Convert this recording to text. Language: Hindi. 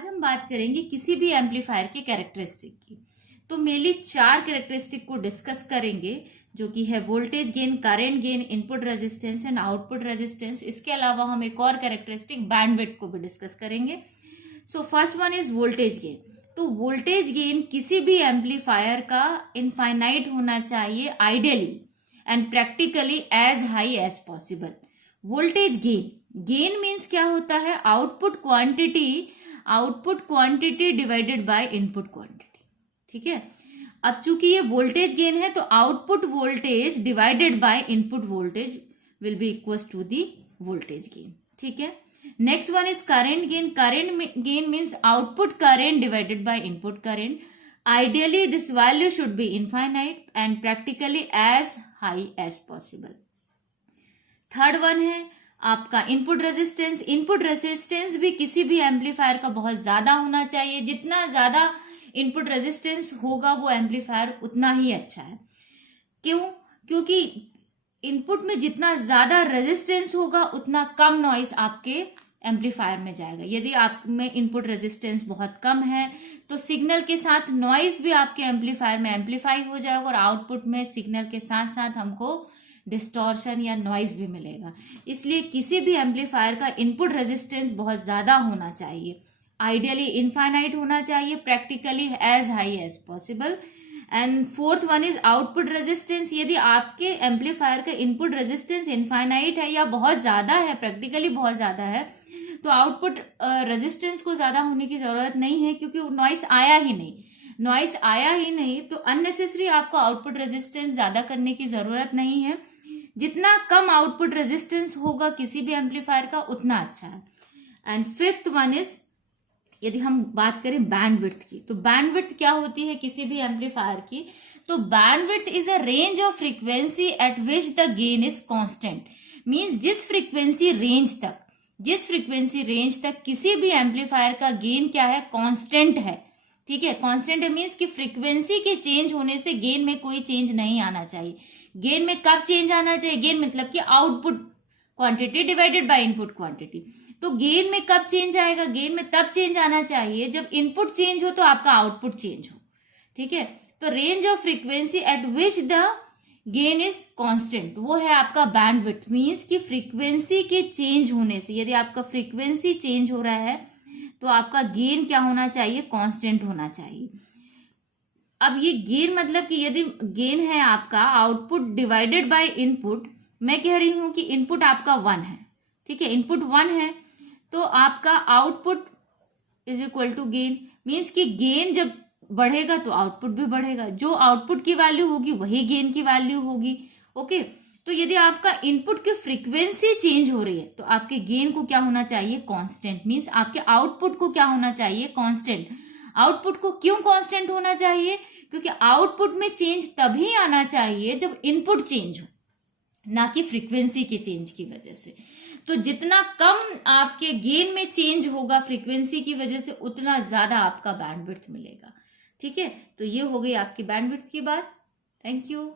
आज हम बात करेंगे किसी भी एम्पलीफायर के कैरेक्टरिस्टिक की। तो मेनली 4 कैरेक्टरिस्टिक को डिस्कस करेंगे, जो कि है voltage gain, current gain, input resistance and output resistance. इसके अलावा हम एक और कैरेक्टरिस्टिक बैंडविड्थ को भी डिस्कस करेंगे। So first one is voltage gain. तो वोल्टेज गेन किसी भी एम्पलीफायर का इनफाइनाइट होना चाहिए ideally and practically as high as possible. Voltage gain, gain means क्या होता है? Output quantity divided by input quantity. ठीक है, अब चूंकि ये वोल्टेज गेन है तो output voltage divided by input voltage will be equal to the voltage gain. ठीक है, next one is current gain. Current gain means output current divided by input current. Ideally this value should be infinite and practically as high as possible. Third one है आपका इनपुट रेजिस्टेंस। इनपुट रेजिस्टेंस भी किसी भी एम्पलीफायर का बहुत ज्यादा होना चाहिए। जितना ज्यादा इनपुट रेजिस्टेंस होगा वो एम्पलीफायर उतना ही अच्छा है। क्यों? क्योंकि इनपुट में जितना ज्यादा रेजिस्टेंस होगा उतना कम नॉइस आपके एम्पलीफायर में जाएगा। यदि आप में इनपुट रेजिस्टेंस बहुत कम है तो सिग्नल के साथ नॉइस भी आपके एम्पलीफायर में एम्पलीफाई हो जाएगा और आउटपुट में सिग्नल के साथ साथ हमको डिस्टॉर्शन या नॉइज भी मिलेगा। इसलिए किसी भी एम्पलीफायर का इनपुट रेजिस्टेंस बहुत ज्यादा होना चाहिए, आइडियली इनफाइनाइट होना चाहिए, practically as high as possible. And fourth one is output resistance. यदि आपके एम्पलीफायर का इनपुट रेजिस्टेंस इनफाइनाइट है या बहुत ज्यादा है, प्रैक्टिकली बहुत ज्यादा है, तो आउटपुट रेजिस्टेंस को ज्यादा होने की जरूरत नहीं है, क्योंकि नॉइस आया ही नहीं तो अननेसेसरी आपको आउटपुट रेजिस्टेंस ज्यादा करने की जरूरत नहीं है। जितना कम आउटपुट रेजिस्टेंस होगा किसी भी एम्पलीफायर का उतना अच्छा है। एंड फिफ्थ वन इज, यदि हम बात करें बैंडविड्थ की, तो बैंडविड्थ क्या होती है किसी भी एम्पलीफायर की? तो bandwidth is a range of frequency eight which the gain is constant. Means जिस फ्रीक्वेंसी रेंज तक किसी भी एम्पलीफायर का गेन क्या है? कांस्टेंट है। ठीक है, कांस्टेंट मींस कि फ्रीक्वेंसी के चेंज होने से गेन में कोई चेंज नहीं आना चाहिए। गेन में कब चेंज आना चाहिए? गेन मतलब कि output quantity divided by input quantity. तो गेन में कब चेंज आएगा? गेन में तब चेंज आना चाहिए जब इनपुट चेंज हो तो आपका आउटपुट चेंज हो। ठीक है, तो range of frequency eight which the gain is constant, वो है आपका बैंडविड्थ। मींस कि फ्रीक्वेंसी के चेंज होने से, यदि आपका फ्रीक्वेंसी चेंज हो रहा है तो आपका गेन क्या होना चाहिए? कांस्टेंट होना चाहिए। अब ये गेन मतलब कि यदि गेन है आपका आउटपुट डिवाइडेड बाय इनपुट, मैं कह रही हूं कि इनपुट आपका 1 है। ठीक है, इनपुट 1 है तो आपका output is equal to gain. Means कि गेन जब बढ़ेगा तो आउटपुट भी बढ़ेगा। जो आउटपुट की वैल्यू होगी वही गेन की वैल्यू होगी। ओके, तो यदि आपका इनपुट की फ्रीक्वेंसी चेंज हो रही है तो आपके गेन को क्या होना चाहिए? कांस्टेंट। मीन्स आपके आउटपुट को क्या होना चाहिए? कांस्टेंट। आउटपुट को क्यों कांस्टेंट होना चाहिए? क्योंकि आउटपुट में चेंज तभी आना चाहिए जब इनपुट चेंज हो, ना कि फ्रीक्वेंसी के चेंज की वजह से। तो जितना कम आपके गेन में चेंज होगा फ्रीक्वेंसी की वजह से, उतना ज्यादा आपका बैंडविड्थ मिलेगा। ठीक है, तो ये हो गई आपकी बैंडविड्थ की बात। Thank you.